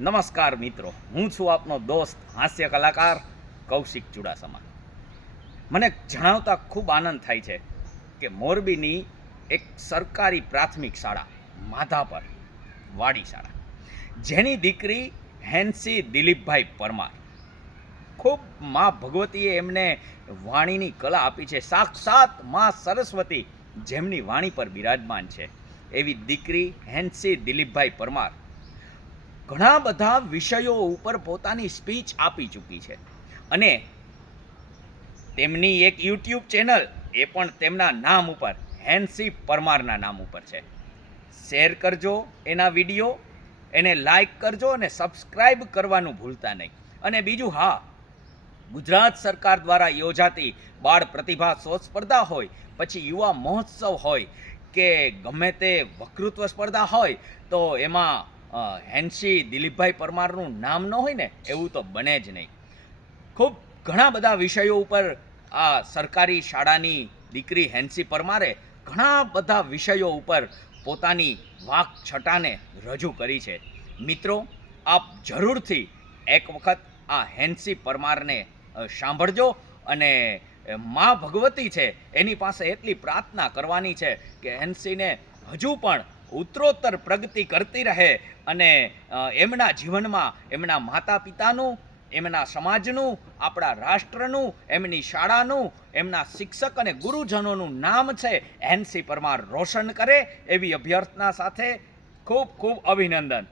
નમસ્કાર મિત્રો, હું છું આપનો દોસ્ત હાસ્ય કલાકાર કૌશિક ચુડાસમા. મને જણાવતા ખૂબ આનંદ થાય છે કે મોરબીની એક સરકારી પ્રાથમિક શાળા માધાપર વાડી શાળા, જેની દીકરી હેન્સી દિલીપભાઈ પરમાર, ખૂબ માં ભગવતીએ એમને વાણીની કલા આપી છે. સાક્ષાત માં સરસ્વતી જેમની વાણી પર બિરાજમાન છે એવી દીકરી હેન્સી દિલીપભાઈ પરમાર ઘણા બધા વિષયો ઉપર પોતાની સ્પીચ આપી ચૂકી છે અને તેમની એક યુટ્યુબ ચેનલ એ પણ તેમના નામ ઉપર, હેન્સી પરમારના નામ ઉપર છે. શેર કરજો એના વિડીયો, એને લાઈક કરજો અને સબસ્ક્રાઈબ કરવાનું ભૂલતા નહીં. અને બીજું, હા, ગુજરાત સરકાર દ્વારા યોજાતી બાળ પ્રતિભા શોધ સ્પર્ધા હોય, પછી યુવા મહોત્સવ હોય કે ગમે તે વક્તૃત્વ સ્પર્ધા હોય, તો એમાં હેન્સી દિલીપભાઈ પરમારનું નામ ન હોય ને એવું તો બને જ નહીં. ખૂબ ઘણા બધા વિષયો ઉપર આ સરકારી શાળાની દીકરી હેન્સી પરમારે ઘણા બધા વિષયો ઉપર પોતાની વાક છટાને રજૂ કરી છે. મિત્રો, આપ જરૂરથી એક વખત આ હેન્સી પરમારને સાંભળજો અને મા ભગવતી છે એની પાસે એટલી પ્રાર્થના કરવાની છે કે હેન્સીને હજુ પણ ઉત્તરોત્તર પ્રગતિ કરતી રહે અને એમના જીવનમાં એમના માતા પિતાનું, એમના સમાજનું, આપણા રાષ્ટ્રનું, એમની શાળાનું, એમના શિક્ષક અને ગુરુજનોનું નામ છે હેન્સી પરમાર રોશન કરે એવી અભ્યર્થના સાથે ખૂબ ખૂબ અભિનંદન.